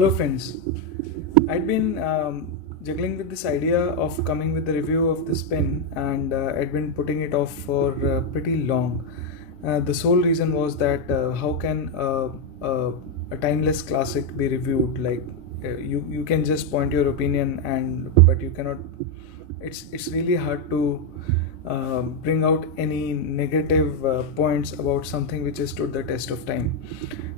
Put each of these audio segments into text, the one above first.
Hello friends, I'd been juggling with this idea of coming with a review of this pen and I'd been putting it off for pretty long. The sole reason was that how can a timeless classic be reviewed? You can just point your opinion but you cannot. It's really hard to bring out any negative points about something which has stood the test of time.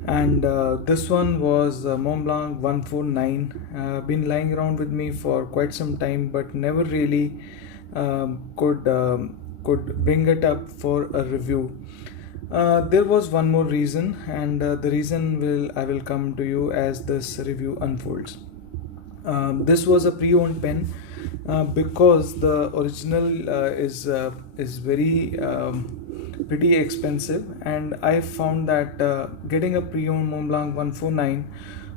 And this one was Montblanc 149. Been lying around with me for quite some time, but never really could bring it up for a review. There was one more reason, and the reason I will come to you as this review unfolds. This was a pre-owned pen because the original is very pretty expensive, and I found that getting a pre-owned Montblanc 149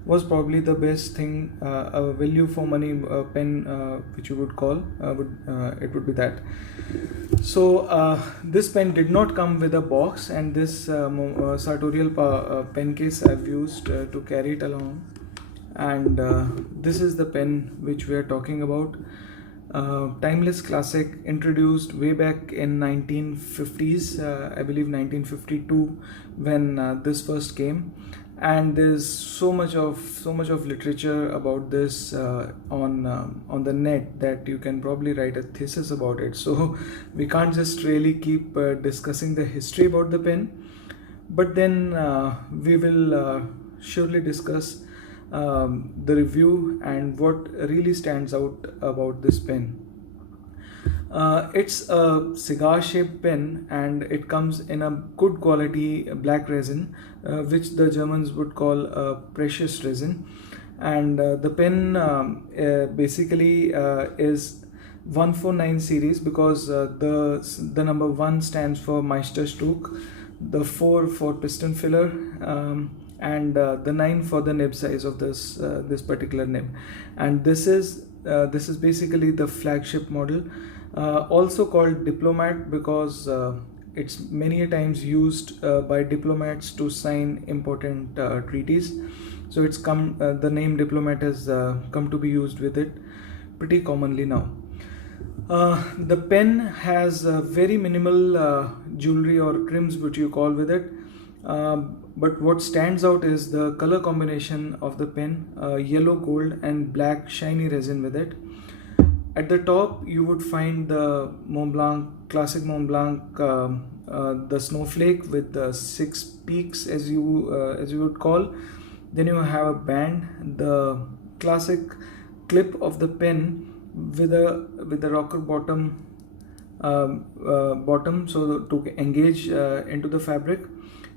was probably the best thing, a value for money pen which you would call it would be that. So this pen did not come with a box, and this sartorial pen case I've used to carry it along. And this is the pen which we are talking about. Timeless classic, introduced way back in 1950s, I believe 1952 when this first came. And there's so much of literature about this on the net that you can probably write a thesis about it. So we can't just really keep discussing the history about the pen, but then we will surely discuss the review and what really stands out about this pen. It's a cigar shaped pen, and it comes in a good quality black resin, which the Germans would call a precious resin. And the pen basically is 149 series because the number 1 stands for Meisterstück, the 4 for piston filler, and the 9 for the nib size of this particular nib. And this is basically the flagship model, also called Diplomat because it's many a times used by diplomats to sign important treaties. So it's the name Diplomat has come to be used with it pretty commonly now. The pen has very minimal jewelry or trims, which you call with it. But what stands out is the color combination of the pen, yellow, gold and black shiny resin with it. At the top you would find the Montblanc, classic Montblanc, the snowflake with the 6 peaks as you would call. Then you have a band, the classic clip of the pen with a rocker bottom, so to engage into the fabric.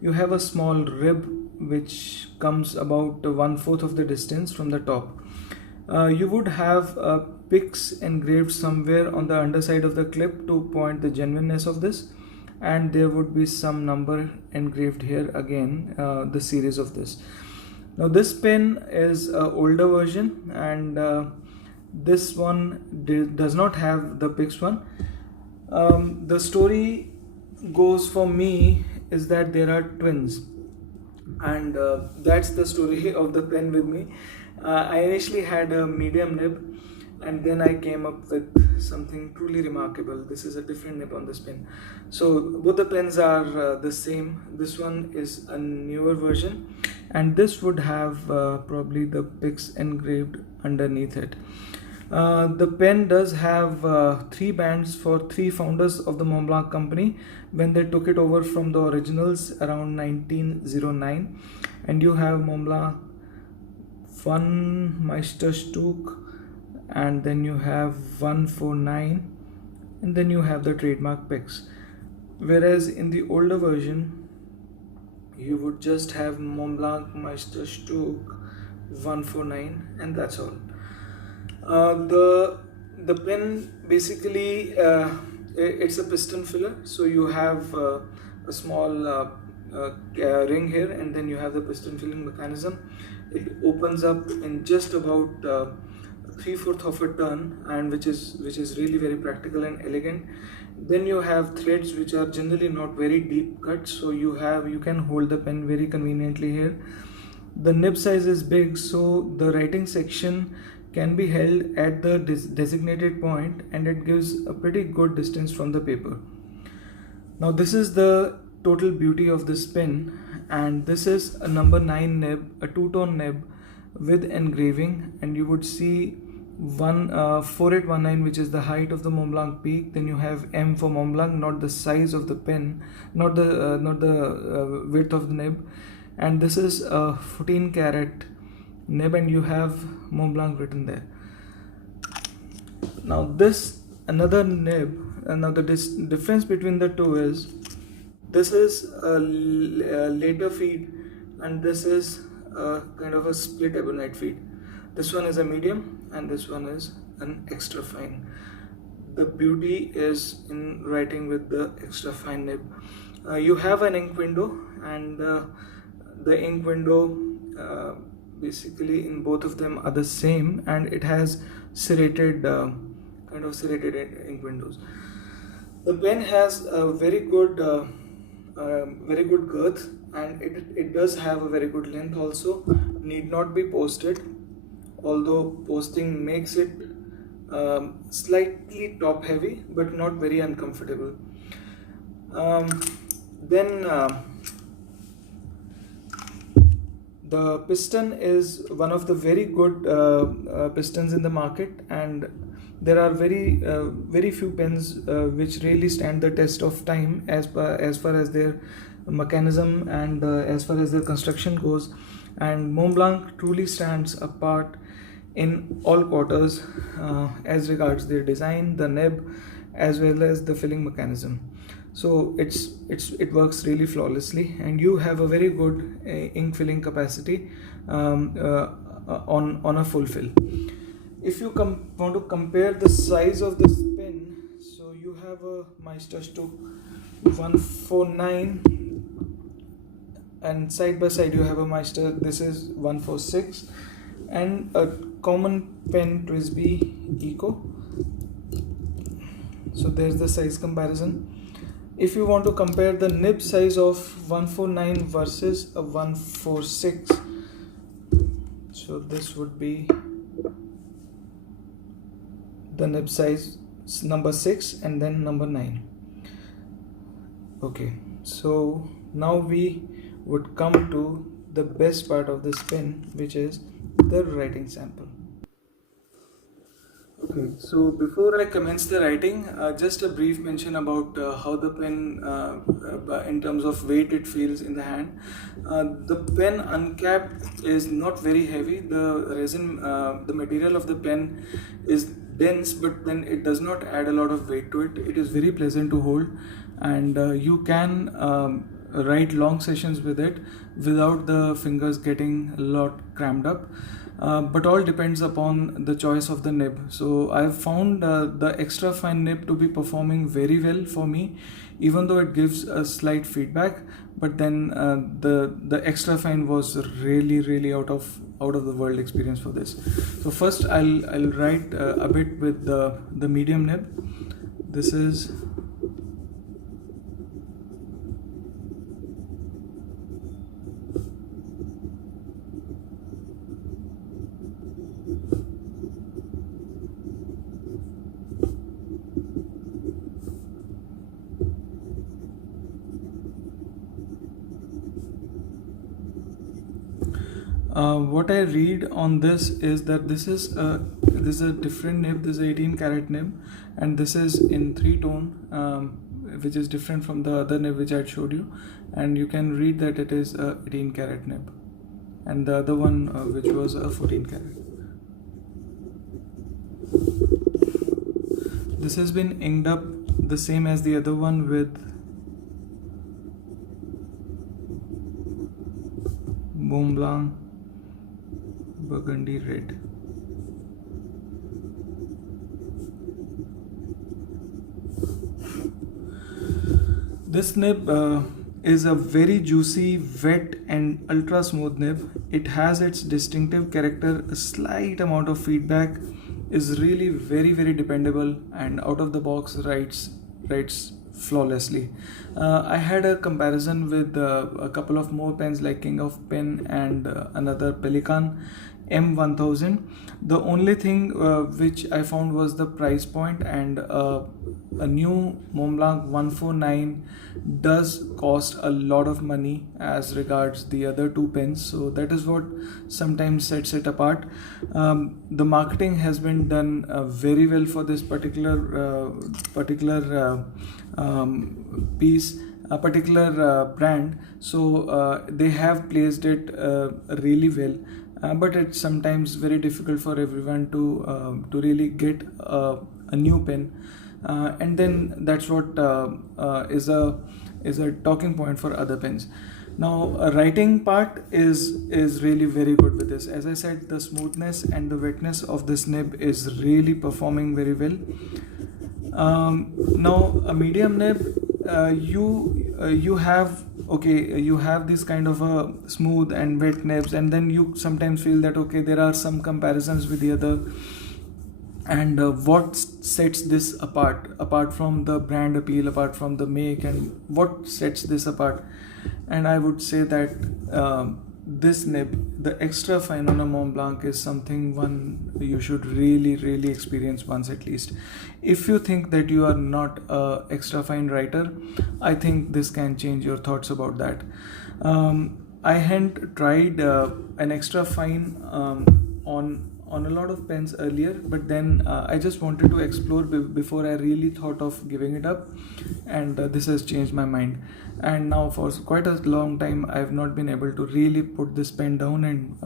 You have a small rib which comes about 1/4 of the distance from the top. You would have picks engraved somewhere on the underside of the clip to point the genuineness of this, and there would be some number engraved here again, the series of this. Now this pen is an older version, and this one does not have the picks one. The story goes for me is that there are twins, and that's the story of the pen with me. I initially had a medium nib, and then I came up with something truly remarkable. This is a different nib on this pen. So both the pens are the same. This one is a newer version, and this would have probably the picks engraved underneath it. The pen does have 3 bands for 3 founders of the Montblanc company when they took it over from the originals around 1909. And you have Montblanc 1 Meisterstück, and then you have 149, and then you have the trademark picks. Whereas in the older version you would just have Montblanc Meisterstück 149, and that's all. The pen basically it's a piston filler, so you have a small ring here, and then you have the piston filling mechanism. It opens up in just about 3/4 of a turn, and which is really very practical and elegant. Then you have threads which are generally not very deep cut, so you can hold the pen very conveniently here. The nib size is big, so the writing section can be held at the designated point, and it gives a pretty good distance from the paper. Now this is the total beauty of this pen, and this is a number 9 nib, a two-tone nib with engraving, and you would see 4819, which is the height of the Montblanc peak. Then you have M for Montblanc, not the size of the pen, not the width of the nib, and this is a 14 karat nib, and you have Montblanc written there. Now this another nib. Now the difference between the two is this is a later feed, and this is a kind of a split ebonite feed. This one is a medium, and this one is an extra fine. The beauty is in writing with the extra fine nib. You have an ink window, and the ink window basically in both of them are the same, and it has serrated kind of serrated ink windows. The pen has a very good girth, and it does have a very good length also. Need not be posted, although posting makes it slightly top heavy but not very uncomfortable. Then the piston is one of the very good pistons in the market, and there are very few pens which really stand the test of time as far as their mechanism and as far as their construction goes. And Montblanc truly stands apart in all quarters as regards their design, the nib, as well as the filling mechanism. So it works really flawlessly, and you have a very good ink filling capacity on a full fill. If you want to compare the size of this pen, so you have a Meisterstück 149, and side by side you have a Meister, this is 146, and a common pen Twisby Eco. So there's the size comparison. If you want to compare the nib size of 149 versus a 146, so this would be the nib size number 6 and then number 9. Okay, so now we would come to the best part of this pen, which is the writing sample. Okay, so before I commence the writing, just a brief mention about how the pen, in terms of weight, it feels in the hand. The pen uncapped is not very heavy. The resin, the material of the pen is dense, but then it does not add a lot of weight to it. It is very pleasant to hold, and you can write long sessions with it without the fingers getting a lot crammed up. But all depends upon the choice of the nib. So I've found the extra fine nib to be performing very well for me, even though it gives a slight feedback. But then the extra fine was really out of the world experience for this. So first I'll write a bit with the medium nib. This is what I read on this is that this is a different nib. This is 18 karat nib, and this is in 3-tone, which is different from the other nib which I showed you. And you can read that it is a 18 karat nib, and the other one which was a 14 karat. This has been inked up the same as the other one with Montblanc Burgundy Red. This nib is a very juicy, wet and ultra smooth nib. It has its distinctive character. A slight amount of feedback is really very dependable, and out of the box writes flawlessly. I had a comparison with a couple of more pens like King of Pen and another Pelikan M1000. The only thing which I found was the price point, and a new Montblanc 149 does cost a lot of money as regards the other two pens, so that is what sometimes sets it apart. The marketing has been done very well for this particular piece, a particular brand, so they have placed it really well. But it's sometimes very difficult for everyone to really get a new pen, and then that's what is a talking point for other pens. Now, a writing part is really very good with this. As I said, the smoothness and the wetness of this nib is really performing very well. Now, a medium nib, you have, okay, you have this kind of a smooth and wet nibs, and then you sometimes feel that, okay, there are some comparisons with the other, and what sets this apart from the brand appeal, apart from the make, and what sets this apart? And I would say that this nib, the extra fine on a Montblanc, is something one you should really experience once at least. If you think that you are not a extra fine writer, I think this can change your thoughts about that. I hadn't tried an extra fine on a lot of pens earlier, but then I just wanted to explore before I really thought of giving it up, and this has changed my mind. And now for quite a long time I have not been able to really put this pen down and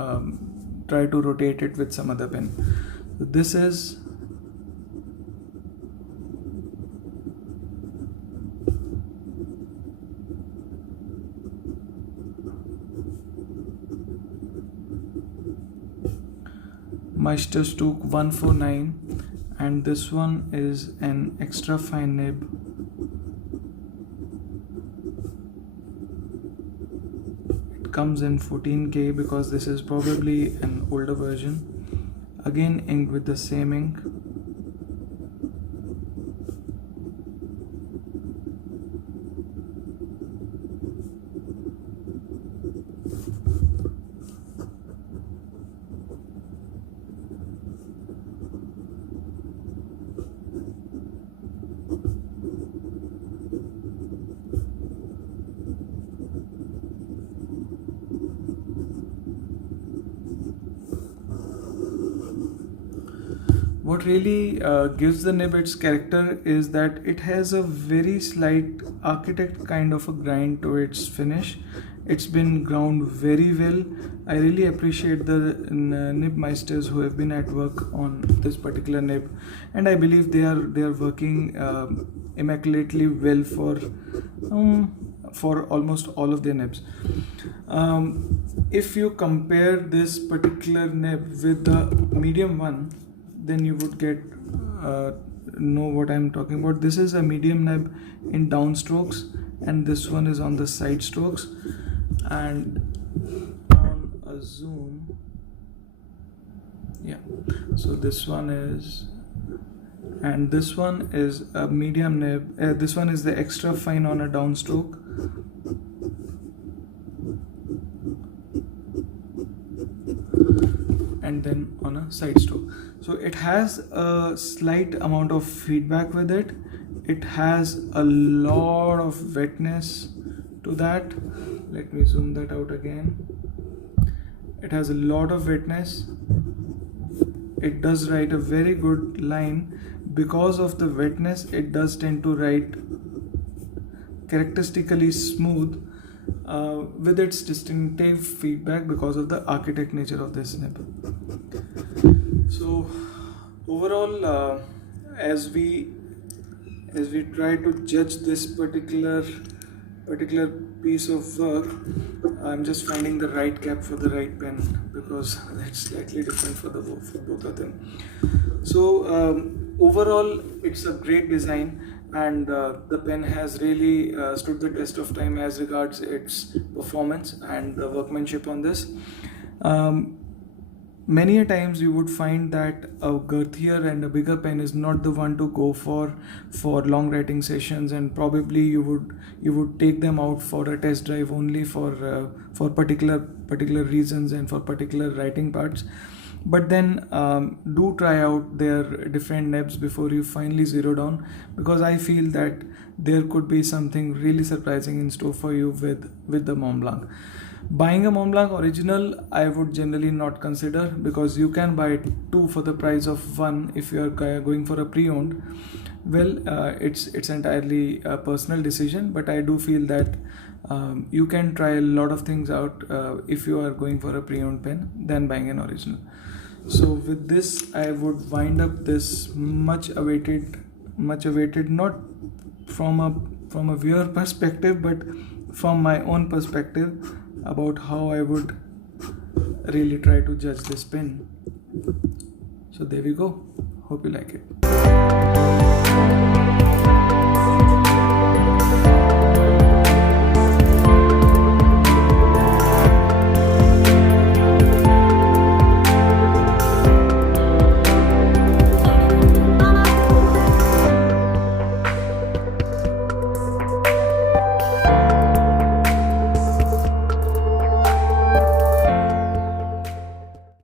try to rotate it with some other pen. So this is Meisterstück 149, and this one is an extra fine nib. It comes in 14K because this is probably an older version. Again, inked with the same ink. What really gives the nib its character is that it has a very slight architect kind of a grind to its finish. It's been ground very well. I really appreciate the nib meisters who have been at work on this particular nib, and I believe they are working immaculately well for almost all of their nibs. If you compare this particular nib with the medium one, then you would get know what I'm talking about. This is a medium nib in downstrokes, and this one is on the side strokes. And on a zoom, yeah, so this one is, and this one is a medium nib. This one is the extra fine on a downstroke. And then on a side stroke. So it has a slight amount of feedback with it. It has a lot of wetness to that. Let me zoom that out again. It has a lot of wetness. It does write a very good line. Because of the wetness, it does tend to write characteristically smooth with its distinctive feedback because of the architect nature of this nib. So overall, as we try to judge this particular piece of work, I'm just finding the right cap for the right pen because it's slightly different for both of them. So overall, it's a great design, and the pen has really stood the test of time as regards its performance and the workmanship on this. many a times you would find that a girthier and a bigger pen is not the one to go for long writing sessions, and probably you would take them out for a test drive only for particular reasons and for particular writing parts. But then do try out their different nibs before you finally zero down, because I feel that there could be something really surprising in store for you with the Montblanc. Buying a Montblanc original, I would generally not consider, because you can buy two for the price of one if you are going for a pre-owned. Well, it's entirely a personal decision, but I do feel that you can try a lot of things out if you are going for a pre-owned pen than buying an original. So with this, I would wind up this much awaited, not from a viewer perspective, but from my own perspective, about how I would really try to judge this pen. So there we go. Hope you like it.